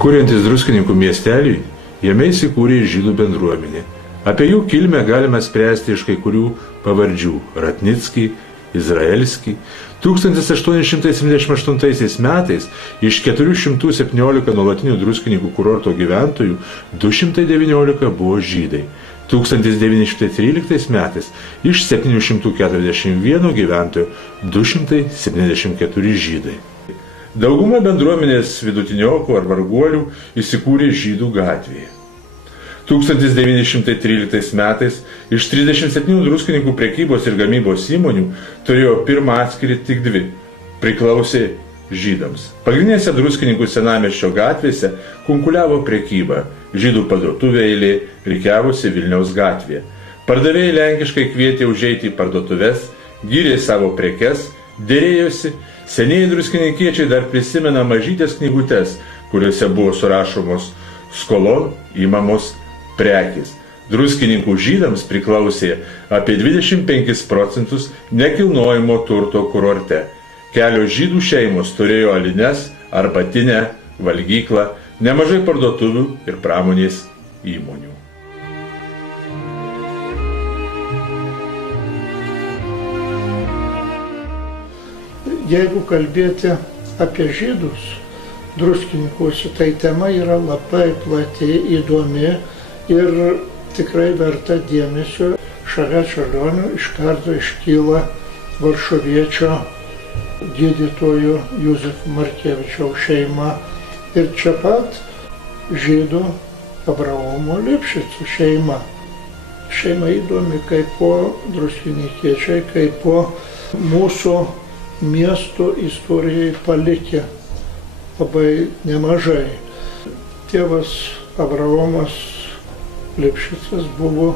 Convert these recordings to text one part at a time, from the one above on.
Kuriantis Druskininkų miesteliui, jame įsikūrė žydų bendruomenė. Apie jų kilmę galime spręsti iš kai kurių pavardžių – Ratnicki, Izraelski. 1878 metais iš 417 nuolatinių Druskininkų kurorto gyventojų 219 buvo žydai. 1913 metais iš 741 gyventojų 274 žydai. Dauguma bendruomenės vidutiniokų ar varguolių įsikūrė Žydų gatvėje. 1913 metais iš 37 Druskininkų prekybos ir gamybos įmonių turėjo pirmą atskirį tik 2 – priklausė žydams. Pagrindinėse Druskininkų senamiesčio gatvėse kunkuliavo prekyba, žydų parduotuvė eilė rikiavosi Vilniaus gatvėje. Pardavėjai lenkiškai kvietė užeiti į parduotuves, gyrė savo prekes, dėrėjosi. Senieji druskininkiečiai dar prisimena mažytės knygutes, kuriuose buvo surašomos skolon įmamos prekės. Druskininkų žydams priklausė apie 25% nekilnojamo turto kurorte. Kelios žydų šeimos turėjo alines, arbatinę, valgyklą, nemažai parduotuvių ir pramonės įmonių. Jeigu kalbėti apie žydus Druskininkuose, tai tema yra labai plati, įdomi ir tikrai verta dėmesio. Šalia Čiurlionio iš karto iškyla varšuviečio gydytojo Juzefo Markevičiaus šeima. Ir čia pat žydų Abraomo Lipšicų šeima. Šeima įdomi, kaip po druskininkiečiai, kaip po mūsų miesto istorijai palikę labai nemažai. Tėvas Abraomas Lipšicas buvo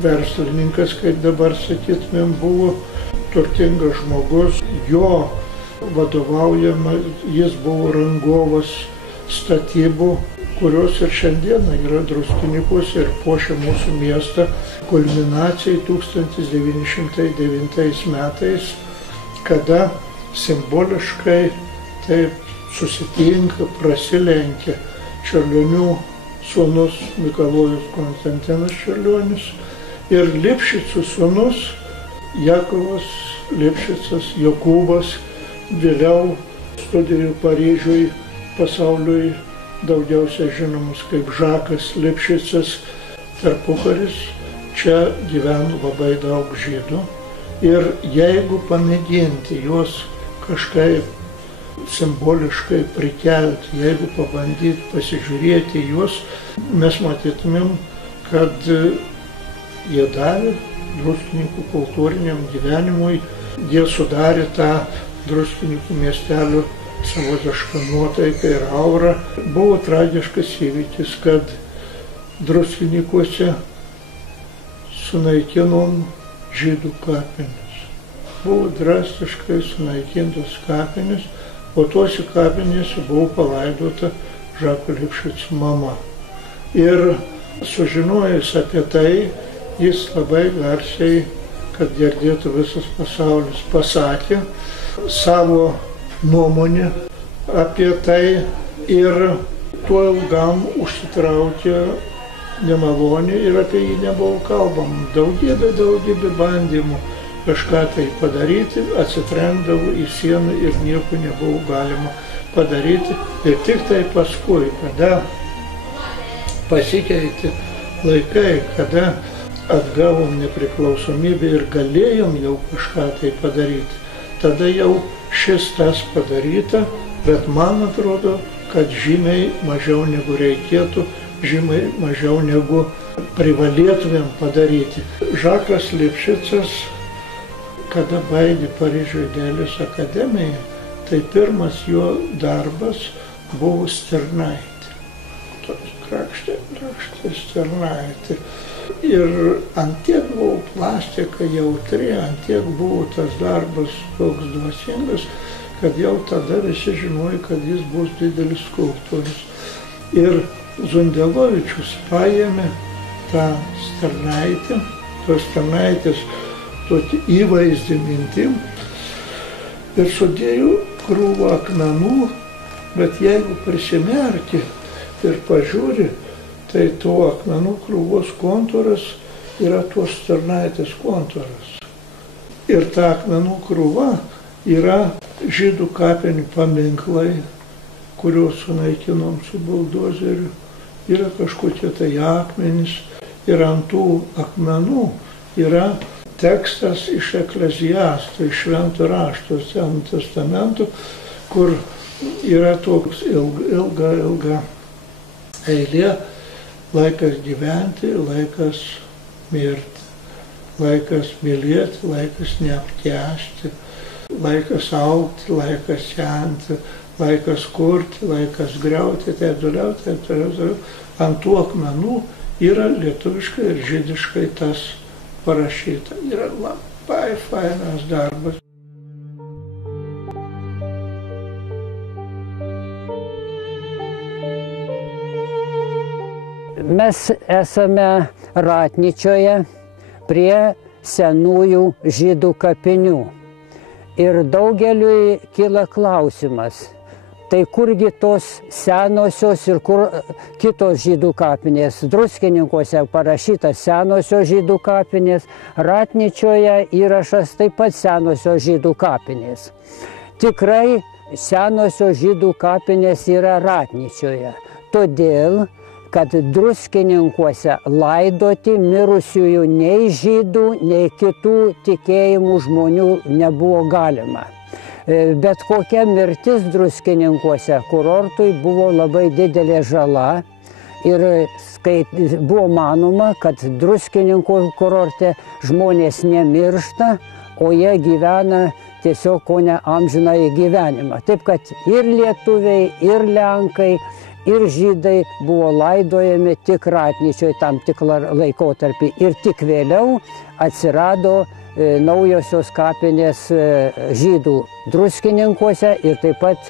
verslininkas, kaip dabar sakytumėm, buvo turtingas žmogus. Jo vadovaujama, jis buvo rangovas statybų, kurios ir šiandieną yra Druskininkuose ir puošia mūsų miestą. Kulminacijai 1909 metais, kada simboliškai taip susitinka, prasilenkia Čiurlionių sūnus Mikalojus Konstantinas Čiurlionis ir Lipšicų sūnus Jakovas Lipšicas Jokūbas, vėliau studijų Paryžiui pasauliui daugiausia žinomas kaip Žakas Lipšicas. Tarpukaris čia gyveno labai daug žydų. Ir jeigu pamėginti juos kažkaip simboliškai prikelti, jeigu pabandyti pasižiūrėti juos, mes matytumėm, kad jie davė Druskininkų kultūriniam gyvenimui, jie sudarė tą Druskininkų miestelio savotišką nuotaiką ir aurą. Buvo tragiškas įvykis, kad Druskininkuose sunaikinom žydų kapinės. Buvo drastiškai sunaikintos kapinės, o tuose kapinėse buvo palaidota Žako Lipšico mama. Ir sužinojęs apie tai, jis labai garsiai, kad girdėtų visas pasaulis, pasakė savo nuomonę apie tai ir tuo ilgam užsitraukė nemalonė ir apie jį nebuvo kalbama. Daugybė bandymų kažką tai padaryti, atsitrenkdavo į sieną ir nieko nebuvo galima padaryti. Ir tik tai paskui, kada pasikeitė laikai, kada atgavom nepriklausomybę ir galėjom jau kažką tai padaryti, tada jau šis tas padaryta, bet man atrodo, kad žymiai mažiau negu reikėtų, žymiai mažiau negu privalėtumėm padaryti. Žakas Lipšicas, kada baigė Paryžiuje dailės akademiją, tai pirmas jo darbas buvo stirnaitė. Toks krakštė stirnaitė. Ir antiek buvo plastika jautri, antiek buvo tas darbas toks dvasingas, kad jau tada visi žinojo, kad jis bus didelis skulptorius. Ir Zundelovičius paėmė tą stirnaitę, tos stirnaitės tokį įvaizdį mintim ir sudėjo krūvą akmenų Bet jeigu prisimerki ir pažiūri, tai to akmenų krūvos kontūras yra tos tarnaitės kontūras. Ir ta akmenų krūva yra žydų kapinių paminklai, kuriuos sunaikinom su buldozeriu. Yra kažkokie tai akmenys ir ant tų akmenų yra tekstas iš Ekleziasto, iš Švento rašto, Seno testamento, kur yra toks ilga eilė, laikas gyventi, laikas mirti, laikas mylėti, laikas neapkęsti, laikas augti, laikas senti, laikas kurti, laikas griauti, taip toliau. Ant tų akmenų yra lietuviškai ir žydiškai tas parašyta. Yra labai fainas darbas. Mes esame Ratnyčioje prie senųjų žydų kapinių. Ir daugeliui kyla klausimas, tai kurgi tos senosios ir kur kitos žydų kapinės. Druskininkuose parašyta senosios žydų kapinės, Ratnyčioje įrašas taip pat senosios žydų kapinės. Tikrai senosios žydų kapinės yra Ratnyčioje, todėl kad druskininkuose laidoti mirusiųjų nei žydų, nei kitų tikėjimų žmonių nebuvo galima. Bet kokia mirtis druskininkuose kurortui buvo labai didelė žala ir buvo manoma, kad druskininkų kurorte žmonės nemiršta, o jie gyvena tiesiog kone amžinąjį gyvenimą. Taip kad ir lietuviai, ir lenkai, ir žydai buvo laidojami tik Ratnyčioje tam tikrą laikotarpį ir tik vėliau atsirado naujosios kapinės žydų druskininkuose ir taip pat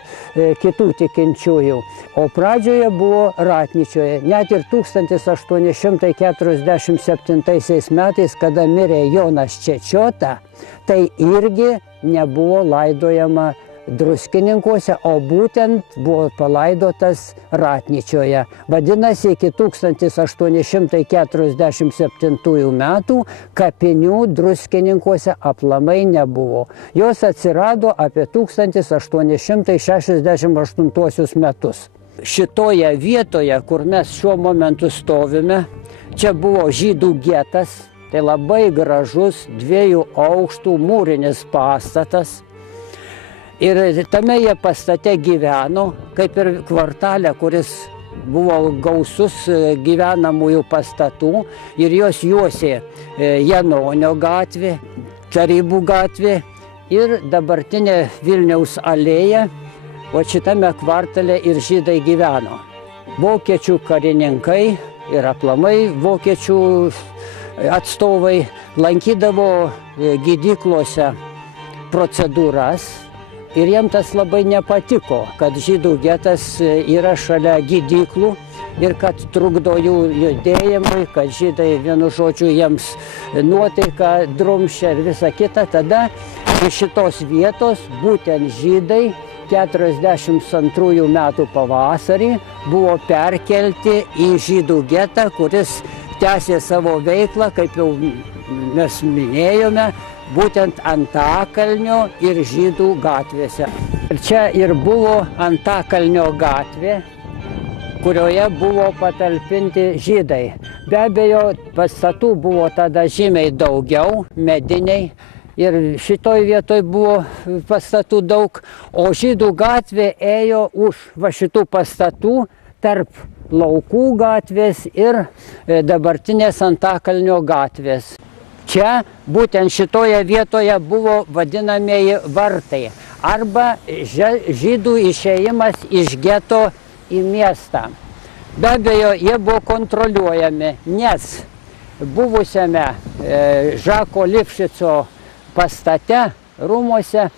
kitų tikinčiųjų. O pradžioje buvo Ratnyčioje. Net ir 1847 metais, kada mirė Jonas Čečiota, tai irgi nebuvo laidojama druskininkuose, o būtent buvo palaidotas Ratnyčioje. Vadinasi, iki 1847 metų kapinių druskininkuose aplamai nebuvo. Jos atsirado apie 1868 metus. Šitoje vietoje, kur mes šiuo momentu stovime, čia buvo žydų getas, tai labai gražus 2 aukštų mūrinis pastatas. Ir tame jie pastate gyveno, kaip ir kvartale, kuris buvo gausus gyvenamųjų pastatų, ir jos juosė Janonio gatvė, Tarybų gatvė ir dabartinė Vilniaus alėja, o šitame kvartale ir žydai gyveno. Vokiečių karininkai ir aplamai vokiečių atstovai lankydavo gydyklose procedūras. Ir jiems tas labai nepatiko, kad žydų getas yra šalia gydyklų ir kad trukdo jų judėjimui, kad žydai vienu žodžiu jiems nuotaiką drumščia ir visa kita. Tada iš šitos vietos būtent žydai 42 metų pavasarį buvo perkelti į žydų getą, kuris tęsė savo veiklą, kaip jau mes minėjome, būtent Antakalnio ir Žydų gatvėse. Ir čia ir buvo Antakalnio gatvė, kurioje buvo patalpinti žydai. Be abejo, pastatų buvo tada žymiai daugiau, mediniai, ir šitoj vietoj buvo pastatų daug, o Žydų gatvė ėjo už va šitų pastatų tarp Laukų gatvės ir dabartinės Antakalnio gatvės. Čia, būtent šitoje vietoje, buvo vadinamieji vartai arba žydų išėjimas iš geto į miestą. Be abejo, jie buvo kontroliuojami, nes buvusiame Žako Lifšico pastate, rūmuose,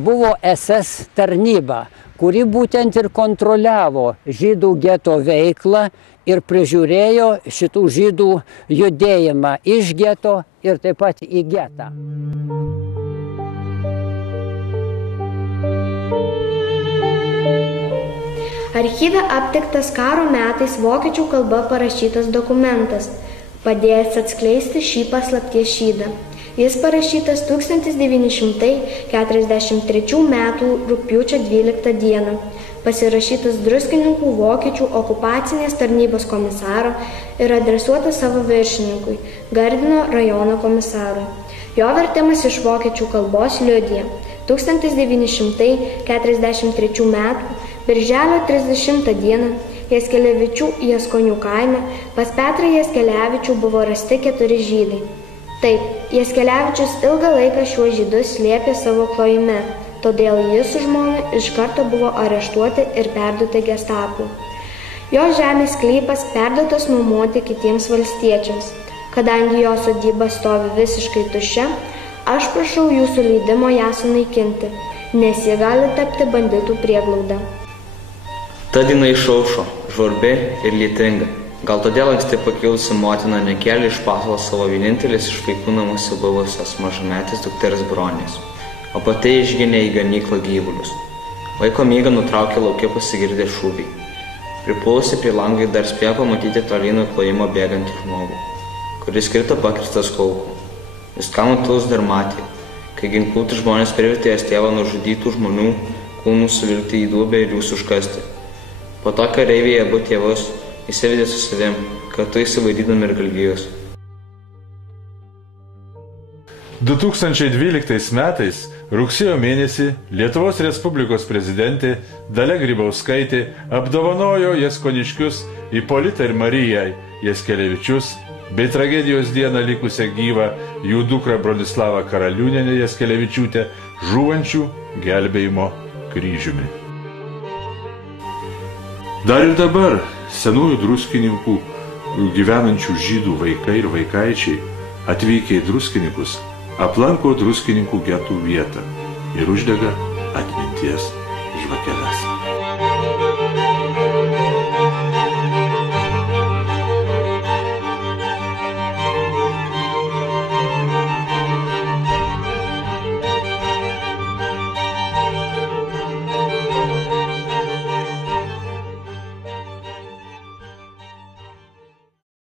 buvo SS tarnyba, kuri būtent ir kontroliavo žydų geto veiklą ir prižiūrėjo šitų žydų judėjimą iš geto ir taip pat į getą. Archyve aptiktas karo metais vokiečių kalba parašytas dokumentas, padėjęs atskleisti šį paslapties šydą. Jis parašytas 1943 m. rugpjūčio 12 d. Pasirašytas Druskininkų vokiečių okupacinės tarnybos komisaro ir adresuotas savo viršininkui, Gardino rajono komisarui. Jo vertimas iš vokiečių kalbos liudija 1943 m. birželio 30 d. Jaskelevičių Jaskonių kaime pas Petrą Jaskelevičių buvo rasti 4 žydai. Taip, Jaskelevičius ilgą laiką šiuos žydus slėpė savo klojime, todėl jis su žmona iš karto buvo areštuoti ir perduoti Gestapui. Jo žemės sklypas perduotas nuomoti kitiems valstiečiams. Kadangi jo sodyba stovi visiškai tuščia, aš prašau jūsų leidimo ją sunaikinti, nes ji gali tapti banditų prieglauda. Ta diena išaušo, žvarbi ir lietinga. Gal todėl anksti pakilusi motina nekėlė iš pasalo savo vienintelis iš vaikų namuose buvusios mažametės dukters Bronės, o pati išginė į ganyklą gyvulius. Vaiko miegą nutraukė lauke pasigirdę šūviai. Pripulusi prie langai dar spėjo pamatyti tolyn nuo klojimo bėgantį žmogų, kuris krito pakristas kulkų. Jis ką nutilus dar matė, kai ginkluoti žmonės privertė jos tėvą nužudytų žmonių kūnų suvilkti į duobę ir jūs užkasti. Po to kareiviai abu tėvus įsivedė su savim, kartu įsivaidydami ir galvijus. 2012 metais rugsėjo mėnesį Lietuvos Respublikos prezidentė Dalia Grybauskaitė apdovanojo jaskoniškius Ipolitą ir Mariją Jaskelevičius bei tragedijos dieną likusią gyvą jų dukrą Bronislavą Karaliūnienę Jaskelevičiūtę žūvančių gelbėjimo kryžiumi. Dar ir dabar senųjų druskininkų gyvenančių žydų vaikai ir vaikaičiai atvykę į Druskininkus aplanko Druskininkų getų vietą ir uždega atminties žvakeles.